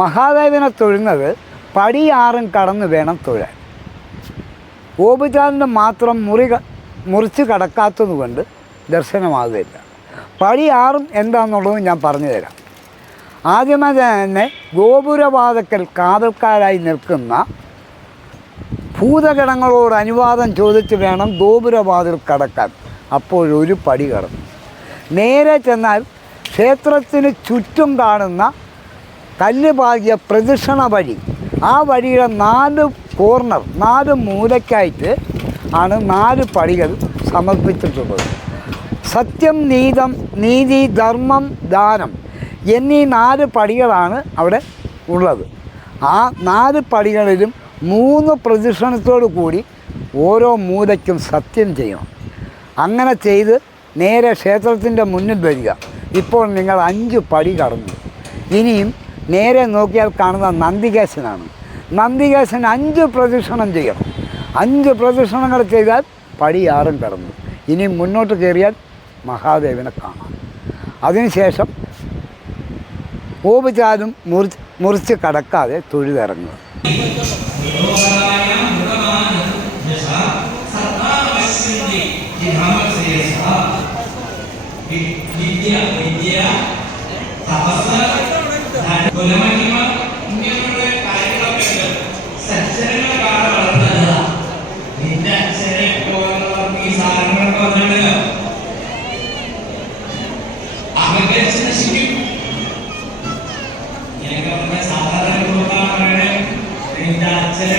മഹാദേവനെ തൊഴുന്നത് പടിയാറും കടന്ന് വേണം തൊഴാൻ. ഗോപിചാലിന്റെ മാത്രം മുറി മുറിച്ച് കടക്കാത്തത് കൊണ്ട് ദർശനമാകുകയില്ല. പടിയാറും എന്താണെന്നുള്ളത് ഞാൻ പറഞ്ഞു തരാം ആദ്യമേ തന്നെ ഗോപുരവാതക്കൽ കാവൽക്കാരായി നിൽക്കുന്ന ഭൂതഗണങ്ങളോട് അനുവാദം ചോദിച്ച് വേണം ഗോപുരവാതിൽ കടക്കാൻ. അപ്പോഴൊരു പടി കടന്നു. നേരെ ചെന്നാൽ ക്ഷേത്രത്തിന് ചുറ്റും കാണുന്ന കല്ല് പാകിയ പ്രദക്ഷിണ വഴി. ആ വഴിയുടെ നാല് കോർണർ നാല് മൂലക്കായിട്ട് ആണ് നാല് പടികൾ സമർപ്പിച്ചിട്ടുള്ളത്. സത്യം നീതം നീതി ധർമ്മം ദാനം എന്നീ നാല് പടികളാണ് അവിടെ ഉള്ളത്. ആ നാല് പടികളിലും മൂന്ന് പ്രദക്ഷിണത്തോടു കൂടി ഓരോ മൂലയ്ക്കും സത്യം ചെയ്യണം. അങ്ങനെ ചെയ്ത് നേരെ ക്ഷേത്രത്തിന്റെ മുന്നിൽ വരിക. ഇപ്പോൾ നിങ്ങൾ അഞ്ച് പടി കടന്നു. ഇനിയും നേരെ നോക്കിയാൽ കാണുന്ന നന്ദികേശനാണ്. നന്ദികേശൻ അഞ്ച് പ്രദക്ഷിണം ചെയ്യണം. അഞ്ച് പ്രദക്ഷിണങ്ങൾ ചെയ്താൽ പടിയാറും കിടന്നു ഇനി മുന്നോട്ട് കയറിയാൽ മഹാദേവനെ കാണാം. അതിനുശേഷം ഓപിച്ചാലും മുറിച്ച് മുറിച്ച് കടക്കാതെ തൊഴുതിറങ്ങുക. വിദ്യ വിദ്യ സാധാരണ കുടുംബം പറയണേ നിന്റെ അച്ഛനെ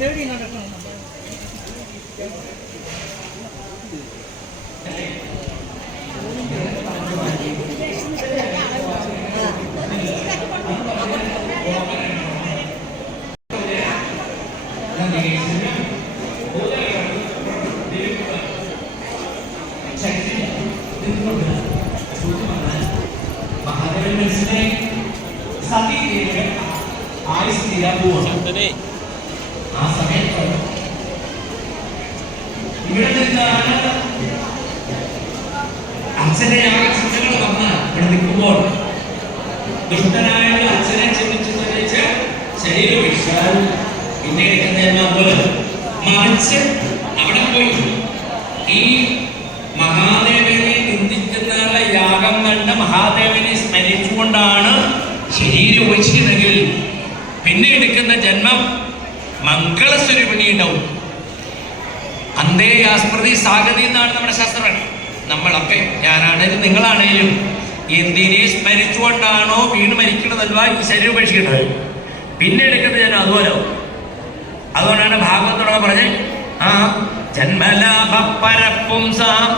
தேடி நடக்கணும் Saat ini, Ais tidak buang. ഇവിടെ നിന്നാണ് അച്ഛനെ ആ ചിന്തകൾ വന്ന് ഇവിടെ നിൽക്കുമ്പോൾ ദുഷ്ടനായ അച്ഛനെ ചിന്തിച്ച് ചിന്തിച്ച് ശരീരം വിഷാൽ പിന്നെ എടുക്കുന്ന പോലെ മറിച്ച് അവിടെ പോയി. ഈ മഹാദേവനെ നിന്ദിക്കുന്ന യാഗം കണ്ട് മഹാദേവനെ സ്മരിച്ചുകൊണ്ടാണ് ശരീരം ഒഴിച്ചിരുന്നെങ്കിൽ പിന്നെ എടുക്കുന്ന ജന്മം മംഗളസ്വരൂപിണി ഉണ്ടാവും അന്തേ യാസ്മൃതി സാഗതി എന്നാണ് നമ്മുടെ ശാസ്ത്രം നമ്മളൊക്കെ ഞാനാണേലും നിങ്ങളാണേലും എന്തിനെ സ്മരിച്ചുകൊണ്ടാണോ വീണ് മരിക്കണതല്ല ഈ ശരീരം ഉപേക്ഷിക്കേണ്ടത് പിന്നെ എടുക്കുന്നത് ഞാൻ അതുപോലെ. അതുകൊണ്ടാണ് ഭാഗവത്തോടെ പറഞ്ഞത് ആ ജന്മലാഭ പരപ്പുംസാം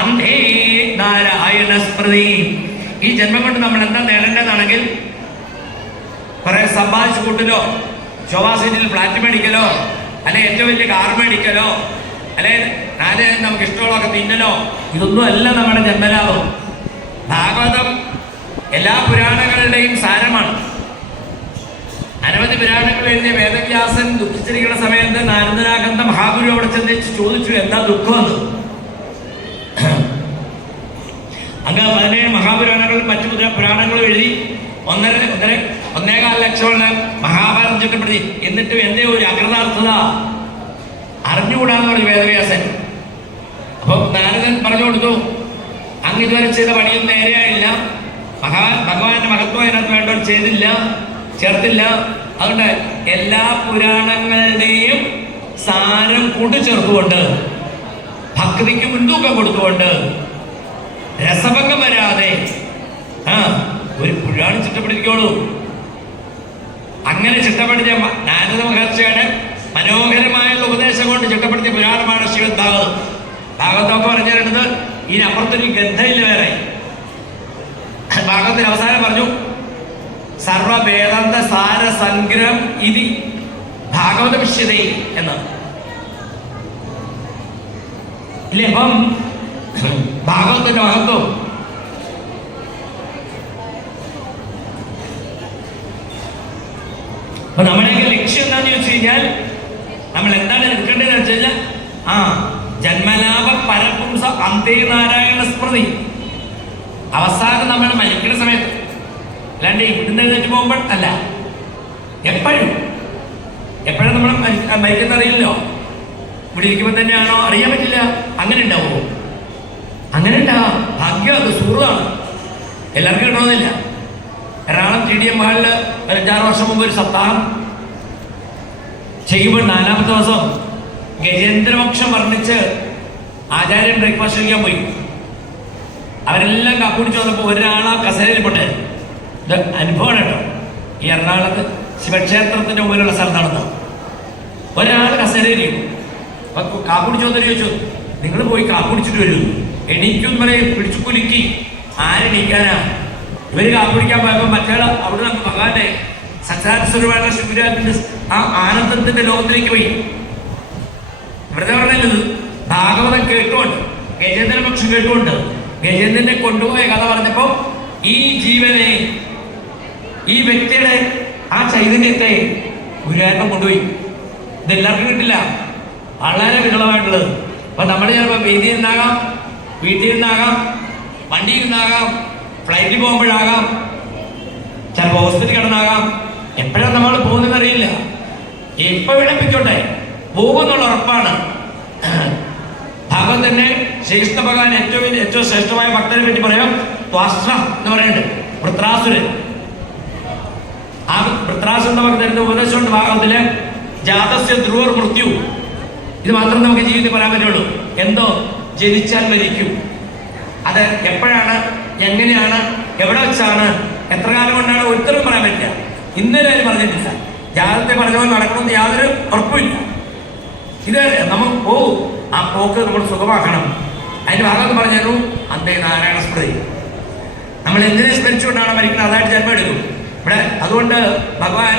അന്ധേ നാരായണ ഈ ജന്മം കൊണ്ട് നമ്മൾ എന്താ നേടേണ്ടതാണെങ്കിൽ കുറെ സമ്പാദിച്ചു കൂട്ടലോ ശോഭാ ഫ്ലാറ്റ് മേടിക്കലോ അല്ലെ ഏറ്റവും വലിയ കാർ മേടിക്കലോ അല്ലെ? നാല് നമുക്ക് ഇഷ്ടമുള്ളതൊക്കെ തിന്നലോ? ഇതൊന്നും അല്ല നമ്മുടെ ജന്മലാഭം. ഭാഗവതം എല്ലാ പുരാണങ്ങളുടെയും സാരമാണ്. അനവധി പുരാണങ്ങൾ എഴുതിയ വേദവ്യാസൻ ദുഃഖിച്ചിരിക്കുന്ന സമയത്ത് നാരദനാകന്ത മഹാഗുരു അവിടെ ചെന്ന് ചോദിച്ചു എന്താ ദുഃഖമെന്ന്? അങ്ങ് പതിനേഴ് മഹാപുരാണങ്ങളും മറ്റു പുരാണങ്ങളും എഴുതി ഒന്നര ഒന്നര ഒന്നേകാൽ ലക്ഷമുള്ള മഹാഭാരതം ചുറ്റപ്പെടുത്തി. എന്നിട്ടും എന്റെ ഒരു അകൃതാർത്ഥത? അറിഞ്ഞുകൂടാന്ന് പറഞ്ഞു വേദവ്യാസൻ അപ്പൊ നാരദൻ പറഞ്ഞു കൊടുത്തു അങ്ങ് ഇതുവരെ ചെയ്ത പണിയിൽ നേരെയായില്ല. മഹാ ഭഗവാന്റെ മഹത്വം അതിനകത്ത് വേണ്ടവർ ചെയ്തില്ല ചേർത്തില്ല. അതുകൊണ്ട് എല്ലാ പുരാണങ്ങളുടെയും സാരം കൂട്ടിച്ചേർത്തുകൊണ്ട് ഭക്തിക്ക് മുൻതൂക്കം കൊടുത്തുകൊണ്ട് രസഭംഗം വരാതെ ആ ഒരു പുരാണം ചിട്ടപ്പെടുത്തിക്കോളൂ അങ്ങനെ ചിട്ടപ്പെടുത്തിയ നാരദ മഹർഷിയുടെ മനോഹരമായ ഉപദേശം കൊണ്ട് ചിട്ടപ്പെടുത്തിയ പുരാണമാണ് ശിവദ്ഭാഗവതം ഭാഗവതമൊക്കെ പറഞ്ഞു തരുന്നത് ഇതിനപ്പുറത്തൊരു ഗന്ധയില്ല വേറെ. ഭാഗവത്തിൽ അവസാനം പറഞ്ഞു സർവവേദാന്ത സാര സംഗ്രഹം ഇതി ഭാഗവത വിശ്യതേ എന്ന്. ഇല്ലേ അപ്പം? ഭാഗവത്തിന്റെ മഹത്വം. അപ്പൊ നമ്മുടെയൊക്കെ ലക്ഷ്യം എന്താണെന്ന് ചോദിച്ചു കഴിഞ്ഞാൽ നമ്മൾ എന്താണ് എടുക്കേണ്ടതെന്ന് വെച്ച് കഴിഞ്ഞാൽ ആ ജന്മലാഭ പരപുംസ അന്തേ നാരായണ സ്മൃതി. അവസാനം നമ്മൾ മരിക്കുന്ന സമയത്ത് അല്ലാണ്ട് ഇവിടുന്ന് എഴുന്നേറ്റ് പോകുമ്പോൾ അല്ല എപ്പോഴും എപ്പോഴും നമ്മൾ മരി- മരിക്കുന്ന അറിയില്ലല്ലോ. ഇവിടെ ഇരിക്കുമ്പോൾ തന്നെയാണോ അറിയാൻ പറ്റില്ല. അങ്ങനെ ഉണ്ടാവുമോ അങ്ങനെ ഉണ്ടാവാം ഭാഗ്യം അത് സുഹൃതാണ് എല്ലാവർക്കും കിട്ടണമെന്നില്ല. എറണാകുളം ടി ഡി എം ഹാളിൽ അഞ്ചാറ് വർഷം മുമ്പ് ഒരു സപ്താഹം ചെയ്യുമ്പോൾ നാലാമത്തെ ദിവസം ഗജേന്ദ്രമോക്ഷം വർണിച്ച് ആചാര്യൻ ബ്രേക്ക്ഫാസ്റ്റ് കഴിക്കാൻ പോയി. അവരെല്ലാം കപ്പുടിച്ച് വന്നപ്പോൾ ഒരാൾ ആ കസേരയിൽ പോട്ടെ. ഇത് അനുഭവമാണ് കേട്ടോ. ഈ എറണാകുളത്ത് ശിവക്ഷേത്രത്തിന്റെ മുമ്പിലുള്ള സ്ഥലം നടന്നത് ഒരാൾ കസേരയിൽ. അപ്പൊ കാപ്പുടിച്ച് വന്നിട്ട് ചോദിച്ചു നിങ്ങൾ പോയി കാപ്പുടിച്ചിട്ട് വരൂ. എണീക്കും വരെ പിടിച്ചു കുലുക്കി. ആരെണീക്കാനാ ഇവർ കാപ്പുടിക്കാൻ പോയപ്പോ മറ്റേ അവിടെ നമുക്ക് ഭഗവാന്റെ ശിവരാജന്റെ ആ ആനന്ദത്തിന്റെ ലോകത്തിലേക്ക് പോയി. ഇവിടെ പറഞ്ഞത് ഭാഗവതം കേട്ടുകൊണ്ട് ഗജേന്ദ്ര പക്ഷി കേട്ടുകൊണ്ട് ഗജേന്ദ്രനെ കൊണ്ടുപോയ കഥ പറഞ്ഞപ്പോ ഈ ജീവനെ ഈ വ്യക്തിയുടെ ആ ചൈതന്യത്തെ ഗുരുവായൂരം കൊണ്ടുപോയി. ഇതെല്ലാവർക്കും കിട്ടില്ല. വളരെ വിരളമായിട്ടുള്ളത്. അപ്പൊ നമ്മുടെ ചിലപ്പോൾ വേദിയിൽ നിന്നാകാം വീട്ടിൽ നിന്നാകാം വണ്ടിയിൽ നിന്നാകാം ഫ്ലൈറ്റിൽ പോകുമ്പോഴാകാം ചിലപ്പോൾ ഹോസ്പിറ്റലിൽ കിടന്നാകാം എപ്പോഴാണ് നമ്മൾ പോകുന്നതെന്ന് അറിയില്ല എപ്പോ വിളപ്പിക്കോട്ടെ പോകുന്നുള്ള ഉറപ്പാണ്. ഭാഗവത് തന്നെ ശ്രീകൃഷ്ണ ഭഗവാൻ ഏറ്റവും ഏറ്റവും ശ്രേഷ്ഠമായ ഭക്തനെ പറ്റി പറയാം. ത്വാസ്ത്ര എന്ന് പറയുന്നുണ്ട്. വൃത്രാസുരൻ ആ വൃത്രാസുരൻ എന്ന ഭക്തന്റെ ഉപദേശമുണ്ട് ഭാഗവത്തിൽ ജാതസ്യ ധ്രുവർ മൃത്യു. ഇത് മാത്രം നമുക്ക് ജീവിതത്തിൽ പറയാൻ പറ്റുള്ളൂ. എന്തോ ജനിച്ചാൽ മരിക്കും. അത് എപ്പോഴാണ് എങ്ങനെയാണ് എവിടെ വെച്ചാണ് എത്ര കാലം കൊണ്ടാണ് ഒരുത്തരും പറയാൻ പറ്റില്ല. ഇന്നലെ അവർ പറഞ്ഞിട്ടില്ല. ജാഗ്രത പറഞ്ഞ പോലെ നടക്കണമെന്ന് യാതൊരു ഉറപ്പില്ല ഇത് നമുക്ക് പോകും ആ പോക്ക് നമ്മൾ സുഖമാക്കണം. അതിന്റെ ഭാഗത്ത് പറഞ്ഞു അന്തേ നാരായണ സ്മൃതി. നമ്മൾ എന്തിനെ സ്മരിച്ചുകൊണ്ടാണ് മരിക്കുന്നത്? അതായിട്ട് ജന്മം എടുക്കും. ഇവിടെ അതുകൊണ്ട് ഭഗവാൻ